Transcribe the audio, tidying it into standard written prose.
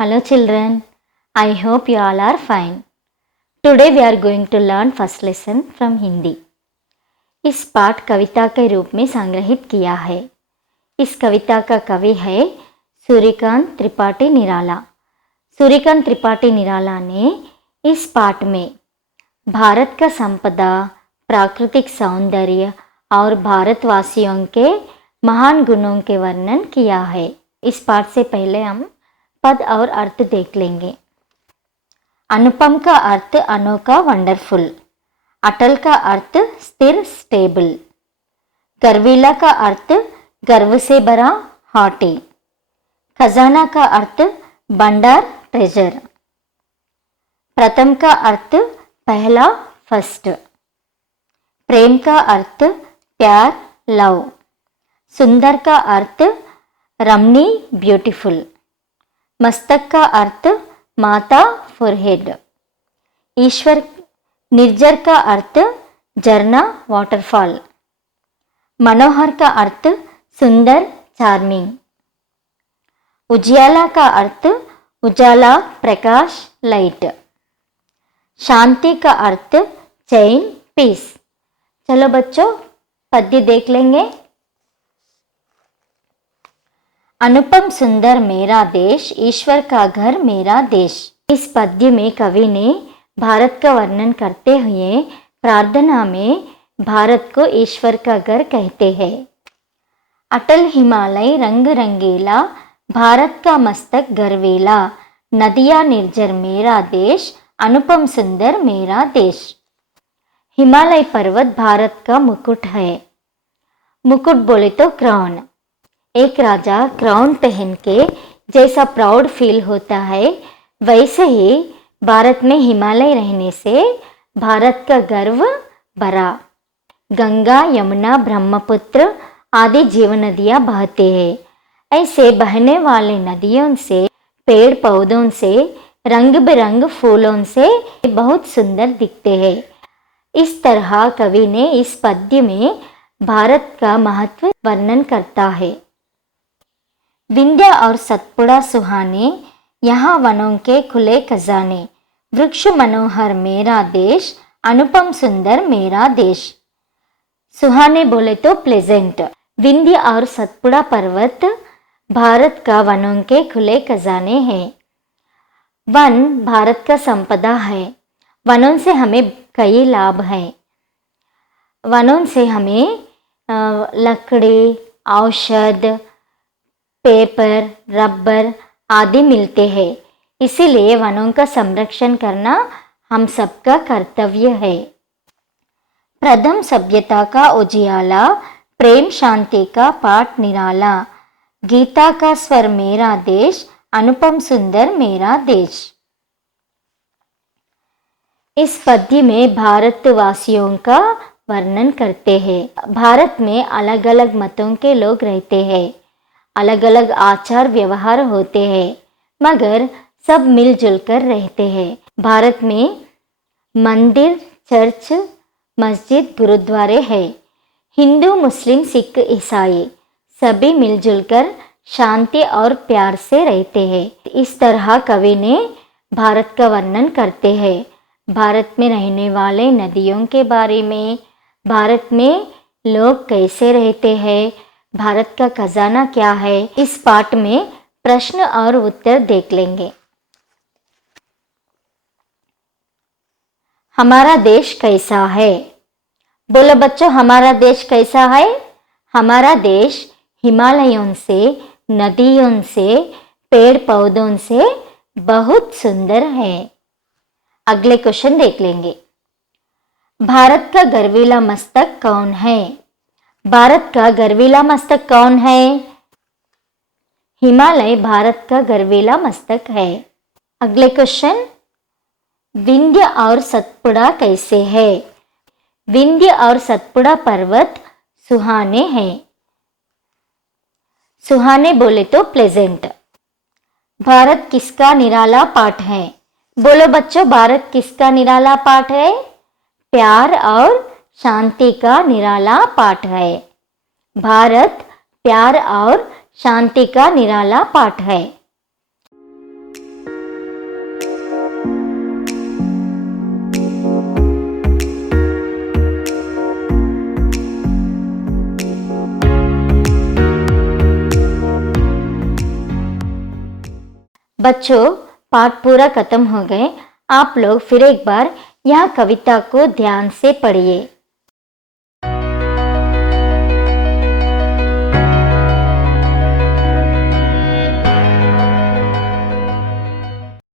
Hello children, I hope you all are fine. Today we are going to learn first lesson from Hindi. इस पाठ कविता के रूप में संग्रहित किया है। इस कविता का कवि है सूर्यकांत त्रिपाठी निराला। सूर्यकांत त्रिपाठी निराला ने इस पाठ में भारत का संपदा, प्राकृतिक सौंदर्य और भारतवासियों के महान गुणों के वर्णन किया है। इस पाठ से पहले हम पद और अर्थ देख लेंगे। अनुपम का अर्थ अनोखा, वंडरफुल। अटल का अर्थ स्थिर, स्टेबल। गर्वीला का अर्थ गर्व से भरा, हॉटी। खजाना का अर्थ भंडार, ट्रेजर। प्रथम का अर्थ पहला, फर्स्ट। प्रेम का अर्थ प्यार, लव। सुंदर का अर्थ रमणी, ब्यूटीफुल। मस्तक का अर्थ माता, फोरहेड। ईश्वर निर्जर का अर्थ झरना, वाटरफॉल। मनोहर का अर्थ सुंदर, चार्मिंग। उजियाला का अर्थ उजाला, प्रकाश, लाइट। शांति का अर्थ चैन, पीस। चलो बच्चों पद्य देख लेंगे। अनुपम सुंदर मेरा देश, ईश्वर का घर मेरा देश। इस पद्य में कवि ने भारत का वर्णन करते हुए प्रार्थना में भारत को ईश्वर का घर कहते हैं। अटल हिमालय रंग रंगीला, भारत का मस्तक गर्वेला। नदियाँ निर्जर मेरा देश, अनुपम सुंदर मेरा देश। हिमालय पर्वत भारत का मुकुट है। मुकुट बोले तो क्राउन। एक राजा क्राउन पहन के जैसा प्राउड फील होता है, वैसे ही भारत में हिमालय रहने से भारत का गर्व बढ़ा। गंगा, यमुना, ब्रह्मपुत्र आदि जीव नदियाँ बहते हैं। ऐसे बहने वाले नदियों से, पेड़ पौधों से, रंग बिरंग फूलों से बहुत सुंदर दिखते हैं। इस तरह कवि ने इस पद्य में भारत का महत्व वर्णन करता है। विंध्य और सतपुड़ा सुहाने, यहाँ वनों के खुले खजाने। वृक्ष मनोहर मेरा देश, अनुपम सुंदर मेरा देश। सुहाने बोले तो प्लेजेंट। विंध्य और सतपुड़ा पर्वत भारत का वनों के खुले खजाने हैं। वन भारत का संपदा है। वनों से हमें कई लाभ हैं। वनों से हमें लकड़ी, औषध, पेपर, रबर आदि मिलते हैं। इसीलिए वनों का संरक्षण करना हम सबका कर्तव्य है। प्रथम सभ्यता का उजियाला, प्रेम शांति का पाठ निराला। गीता का स्वर मेरा देश, अनुपम सुंदर मेरा देश। इस पद्य में भारतवासियों का वर्णन करते हैं। भारत में अलग अलग मतों के लोग रहते हैं, अलग अलग आचार व्यवहार होते हैं, मगर सब मिलजुल कर रहते हैं। भारत में मंदिर, चर्च, मस्जिद, गुरुद्वारे हैं। हिंदू, मुस्लिम, सिख, ईसाई सभी मिलजुल कर शांति और प्यार से रहते हैं। इस तरह कवि ने भारत का वर्णन करते हैं। भारत में रहने वाले नदियों के बारे में, भारत में लोग कैसे रहते हैं, भारत का खजाना क्या है। इस पाठ में प्रश्न और उत्तर देख लेंगे। हमारा देश कैसा है? बोलो बच्चों, हमारा देश कैसा है? हमारा देश हिमालयों से, नदियों से, पेड़ पौधों से बहुत सुंदर है। अगले क्वेश्चन देख लेंगे। भारत का गर्वीला मस्तक कौन है? भारत का गर्वीला मस्तक कौन है? हिमालय भारत का गर्वीला मस्तक है। अगले क्वेश्चन, विंध्य और सतपुड़ा कैसे है? विंध्य और सतपुड़ा पर्वत सुहाने हैं। सुहाने बोले तो प्लेजेंट। भारत किसका निराला पाठ है? बोलो बच्चों, भारत किसका निराला पाठ है? प्यार और शांति का निराला पाठ है। भारत प्यार और शांति का निराला पाठ है। बच्चों, पाठ पूरा खत्म हो गए। आप लोग फिर एक बार यह कविता को ध्यान से पढ़िए।